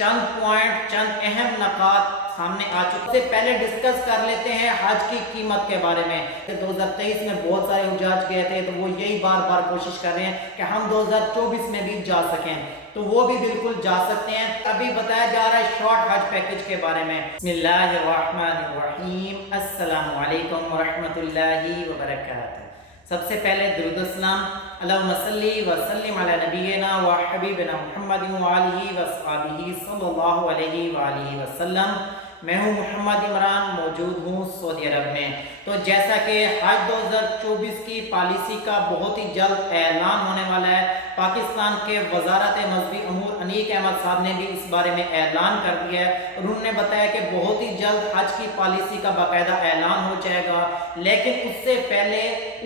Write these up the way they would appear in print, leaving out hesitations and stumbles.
चंद point, चंद अहम नकात सामने आ चुके हैं। पहले डिस्कस कर लेते हैं हज की कीमत के बारे में। 2023 में बहुत सारे हुज्जाज गए थे, तो वो यही बार बार कोशिश कर रहे हैं कि हम 2024 में भी जा सकें, तो वो भी बिल्कुल जा सकते हैं। अभी बताया जा रहा है शॉर्ट हज पैकेज के बारे में। बिस्मिल्लाहिर्रहमानिर्रहीम, अस्सलामु अलैकुम वरहमतुल्लाहि वबरकातुहू। सबसे पहले दुरूद सलाम अल्लाहुम्मा सल्ली व सल्लिम अला नबीना व हबीबना मुहम्मद व आलिहि व अस्हाबिहि सल्लल्लाहु अलैहि व आलिहि वसल्लम। मैं हूँ मोहम्मद इमरान, मौजूद हूँ सऊदी अरब में। तो जैसा कि हज 2024 की पॉलिसी का बहुत ही जल्द ऐलान होने वाला है, पाकिस्तान के वजारत मजहबी अमूर अनीक अहमद साहब ने भी इस बारे में ऐलान कर दिया है। उन्होंने बताया कि बहुत ही जल्द हज की पॉलिसी का बाकायदा ऐलान हो जाएगा, लेकिन उससे पहले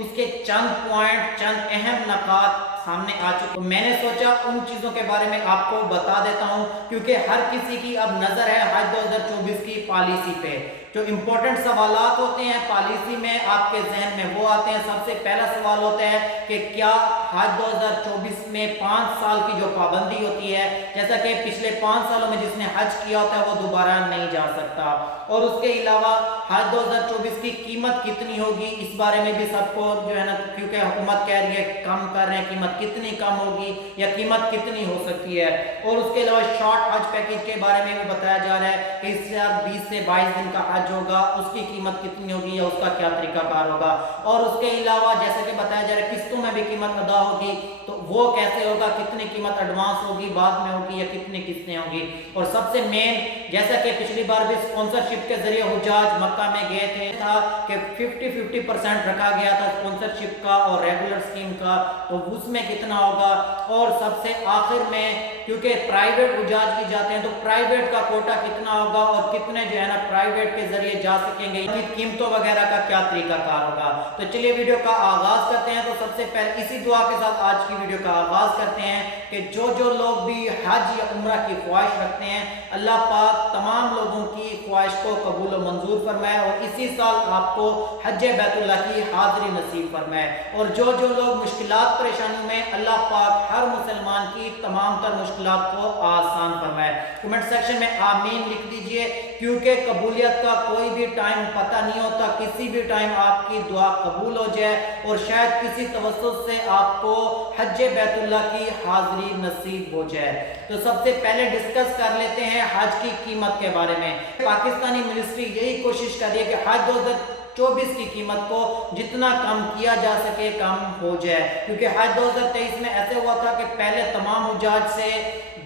उसके चंद पॉइंट, चंद अहम नकात सामने आ चुके। तो मैंने सोचा उन चीज़ों के बारे में आपको बता देता हूं, क्योंकि हर किसी की अब नज़र है हज 2024 की पॉलिसी पे। जो इम्पोर्टेंट सवालात होते हैं पॉलिसी में, आपके जहन में वो आते हैं। सबसे पहला सवाल होता है कि क्या हज 2024 में 5 साल की जो पाबंदी होती है, जैसा कि पिछले 5 सालों में जिसने हज किया होता है वो दोबारा नहीं जा सकता। और उसके अलावा हज 2024 की कीमत कितनी होगी, इस बारे में भी सबको जो है ना, क्योंकि हुकूमत कह रही है कम कर रहे हैं, कीमत कितनी कम होगी या कीमत कितनी हो सकती है। और उसके अलावा शॉर्ट हज पैकेज के बारे में भी बताया जा रहा है कि इस साल 20 से 22 दिन का हज होगा, उसकी कीमत कितनी होगी या उसका क्या तरीकाकार होगा। और उसके अलावा जैसे कि बताया जा रहा है किस्तों में भी कीमत अदा होगी, तो वो कैसे होगा, कितनी कीमत एडवांस होगी, बाद में होगी या कितनी किस्तें होगी। और सबसे मेन, जैसा कि पिछली बार भी स्पॉन्सरशिप के जरिए हुज्जाज मक्का में गए थे, था कि 50-50% रखा गया था स्पॉन्सरशिप का और रेगुलर स्कीम का, तो उसमें कितना होगा। और सबसे आखिर में, क्योंकि प्राइवेट हुज्जाज की जाते हैं, तो प्राइवेट का कोटा कितना होगा और कितने जो है ना प्राइवेट के जरिए जा सकेंगे, कीमतों वगैरह का क्या तरीकाकार होगा। तो चलिए वीडियो का आगाज करते हैं। तो सबसे पहले इसी दुआ के साथ आज की वीडियो का आगाज करते हैं कि जो लोग भी हज या उम्रा की ख्वाहिश रखते हैं, अल्लाह पाक तमाम लोगों की ख्वाहिश को कबूल और मंजूर फरमाए और इसी साल आपको हज बैतुल्लाह की हाजिरी नसीब फरमाए। और जो लोग मुश्किलात परेशानियों में, अल्लाह पाक हर मुसलमान की तमाम तर मुश्किलात को आसान फरमाए। कमेंट सेक्शन में आमीन लिख दीजिए, क्योंकि कबूलियत का कोई भी टाइम पता नहीं होता, किसी भी टाइम आपकी दुआ कबूल हो जाए और शायद किसी तवस्सुत से आपको हज बैतुल्लाह की हाजिरी नसीब हो जाए। तो सबसे पहले डिस्कस कर लेते हैं हज की कीमत के बारे में। पाकिस्तानी मिनिस्ट्री यही कोशिश कर रही है कि हज 2024 की कीमत को जितना कम किया जा सके कम हो जाए, क्योंकि हज 2023 में ऐसे हुआ था कि पहले तमाम हुज्जाज से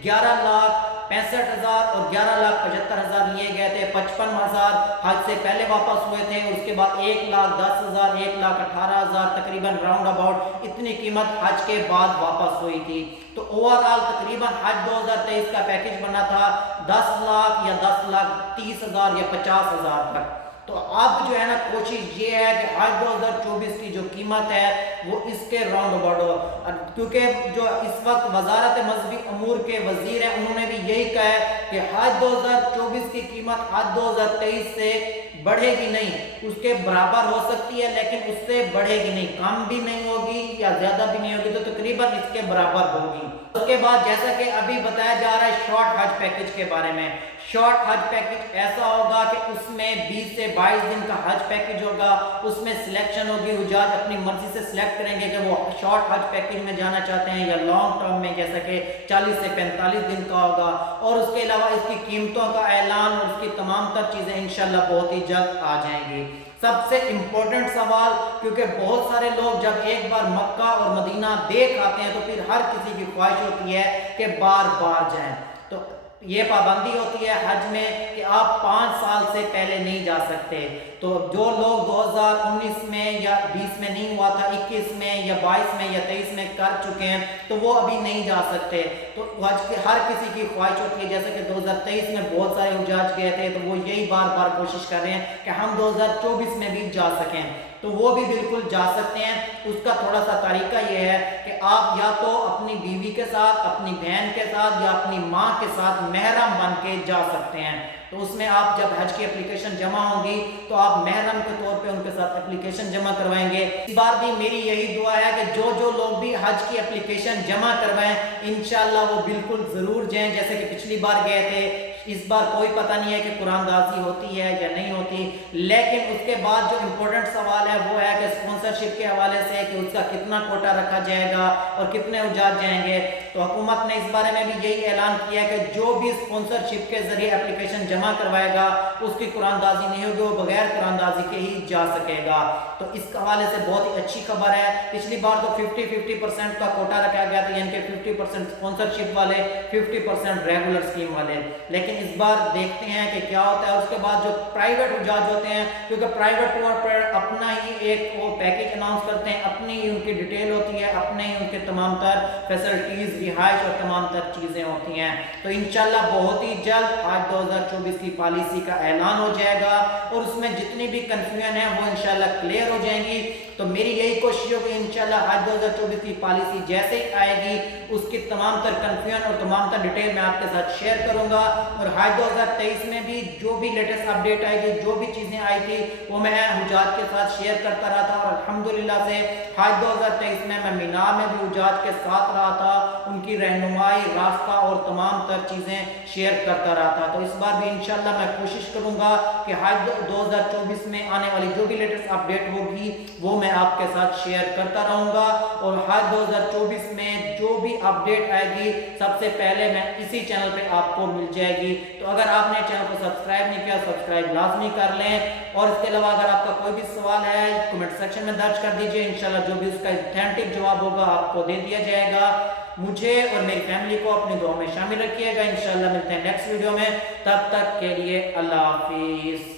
11,65,000 और 11,75,000 लिए गए थे। 55,000 हज से पहले वापस हुए थे, उसके बाद 1,10,000, 1,18,000 तकरीबन राउंड अबाउट इतनी कीमत हज के बाद वापस हुई थी। तो ओवरऑल तकरीबन हज 2023 का पैकेज बना था 10 लाख या 10,30,000 या 50,000 तक। तो अब जो है ना कोशिश ये है कि हज 2024 की जो कीमत है वो इसके राउंड अबाउट हो, क्योंकि जो इस वक्त वजारत मजहबी अमूर के वजीर हैं उन्होंने भी यही कहा है कि हज 2024 की कीमत हज 2023 से बढ़ेगी नहीं, उसके बराबर हो सकती है लेकिन उससे बढ़ेगी नहीं, कम भी नहीं होगी या ज्यादा भी नहीं होगी, तो तकरीबन इसके बराबर होगी। उसके बाद जैसा कि अभी बताया जा रहा है शॉर्ट हज पैकेज के बारे में। शॉर्ट हज पैकेज ऐसा होगा कि उसमें 20 से 22 दिन का हज पैकेज होगा, उसमें सिलेक्शन होगी, हुज्जाज अपनी मर्जी से सिलेक्ट करेंगे कि वो शॉर्ट हज पैकेज में जाना चाहते हैं या लॉन्ग टर्म में, जैसा कि 40 से 45 दिन का होगा। और उसके अलावा इसकी कीमतों का ऐलान और उसकी तमाम तर चीज़ें इंशाल्लाह बहुत ही जल्द आ जाएंगी। सबसे इम्पोर्टेंट सवाल, क्योंकि बहुत सारे लोग जब एक बार मक्का और मदीना देख आते हैं तो फिर हर किसी की ख्वाहिश होती है कि बार बार जाएं। तो ये पाबंदी होती है हज में कि आप 5 साल से पहले नहीं जा सकते। तो जो लोग 2019 में या 20 में नहीं हुआ था, 21 में या 22 में या 23 में कर चुके हैं, तो वो अभी नहीं जा सकते। तो हज हर किसी की ख्वाहिश होती है, जैसे कि 2023 में बहुत सारे हुज्जाज गए थे, तो वो यही बार बार कोशिश कर रहे हैं कि हम 2024 में भी जा सकें, तो वो भी बिल्कुल जा सकते हैं। उसका थोड़ा सा तरीका ये है कि आप या तो अपनी बीवी के साथ, अपनी बहन के साथ या अपनी माँ के साथ محرم بن کے جا سکتے ہیں۔ تو اس میں آپ جب حج کی اپلیکیشن جمع ہوں گی تو آپ محرم کے طور پہ ان کے ساتھ اپلیکیشن جمع کروائیں گے۔ اس بار بھی میری یہی دعا ہے کہ جو لوگ بھی حج کی اپلیکیشن جمع کروائیں انشاءاللہ وہ بالکل ضرور جائیں، جیسے کہ پچھلی بار گئے تھے۔ اس بار کوئی پتہ نہیں ہے کہ قرآن دازی ہوتی ہے یا نہیں ہوتی، لیکن اس کے بعد جو امپورٹنٹ سوال ہے وہ ہے کہ اسپانسرشپ کے حوالے سے کہ اس کا کتنا کوٹا رکھا جائے گا اور کتنے حجاج جائیں گے۔ تو حکومت نے اس بارے میں بھی یہی اعلان کیا ہے کہ جو بھی اسپانسرشپ کے ذریعے اپلیکیشن جمع کروائے گا اس کی قرآن دازی نہیں ہوگی، وہ بغیر قرآن دازی کے ہی جا سکے گا۔ تو اس حوالے سے بہت ہی اچھی خبر ہے۔ پچھلی بار تو 50% کا کوٹا رکھا گیا تھا، یعنی کہ 50% اسپانسرشپ والے 50% ریگولر اسکیم والے، لیکن اس بار دیکھتے ہیں کہ کیا ہوتا ہے۔ اس کے بعد جو پرائیویٹ حجاج ہوتے ہیں، کیونکہ پرائیویٹ ٹور پر اپنا ہی ایک وہ پیکیج اناؤنس کرتے ہیں، اپنی ہی ان کی ڈیٹیل ہوتی ہے، اپنے ہی ان کے تمام تر فیسلٹیز، رہائش اور تمام تر چیزیں ہوتی ہیں۔ تو انشاءاللہ بہت ہی جلد آج 2024 کی پالیسی کا اعلان ہو جائے گا اور اس میں جتنی بھی کنفیوژن ہے وہ انشاءاللہ کلیئر ہو جائیں گی۔ تو میری یہی کوشش ہوگی انشاءاللہ آج 2024 کی پالیسی جیسے ہی آئے گی اس کی تمام تر کنفیوژن اور تمام تر ڈیٹیل میں آپ کے ساتھ شیئر کروں گا، اور آج 2023 میں بھی جو بھی لیٹسٹ اپڈیٹ آئی تھی، جو بھی چیزیں آئی تھی وہ میں حجاج کے ساتھ شیئر کرتا رہا تھا، اور الحمدللہ سے آج 2023 میں مینا میں بھی حجاج کے ساتھ رہا تھا، ان کی رہنمائی، راستہ اور تمام تر چیزیں شیئر کرتا رہا تھا۔ تو اس بار بھی انشاءاللہ میں کوشش کروں گا کہ آج 2024 میں آنے والی جو بھی لیٹسٹ اپڈیٹ ہوگی وہ میں آپ کے ساتھ شیئر کرتا رہوں گا، اور آج 2024 میں جو بھی اپڈیٹ آئے گی سب سے پہلے میں اسی چینل پہ آپ کو مل جائے گی۔ تو اگر آپ نے چینل کو سبسکرائب نہیں کیا سبسکرائب لازمی کر لیں، اور اس کے علاوہ اگر آپ کا کوئی بھی سوال ہے کمنٹ سیکشن میں درج کر دیجئے، انشاءاللہ جو بھی اس کا اوتھینٹک جواب ہوگا آپ کو دے دیا جائے گا۔ مجھے اور میری فیملی کو اپنی دعاؤں میں شامل رکھیے گا۔ انشاءاللہ ملتے ہیں نیکسٹ ویڈیو میں، تب تک کے لیے اللہ حافظ۔